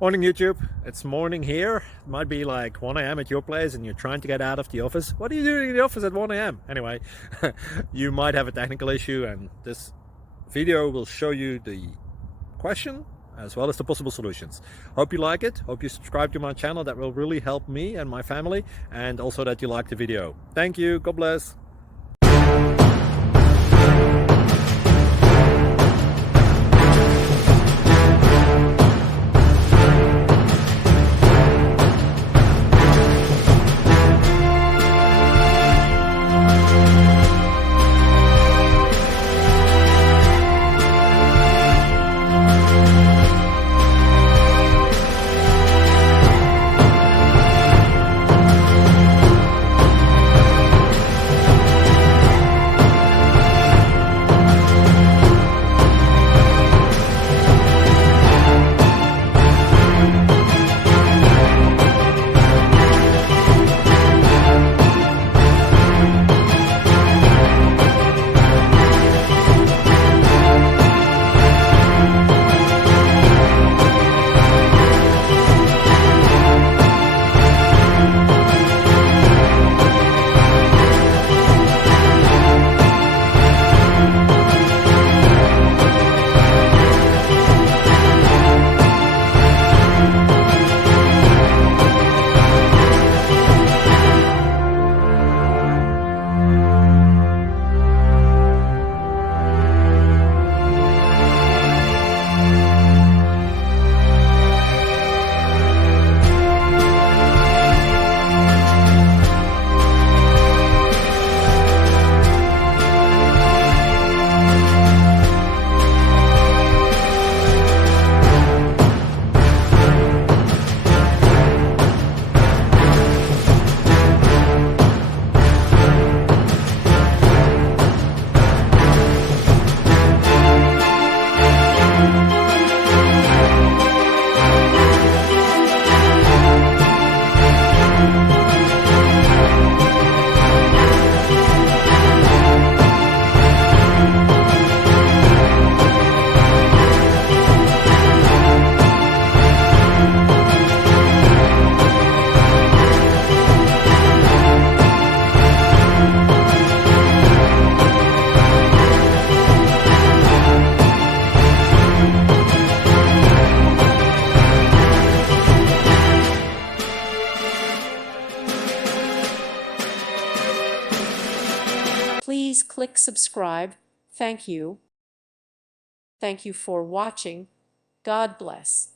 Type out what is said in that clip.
Morning YouTube, it's morning here. It might be like 1 a.m. at your place and you're trying to get out of the office. What are you doing in the office at 1 a.m.? Anyway, you might have a technical issue and this video will show you the question as well as the possible solutions. Hope you like it, hope you subscribe to my channel. That will really help me and my family, and also that you like the video. Thank you, God bless. Please click subscribe. Thank you. Thank you for watching. God bless.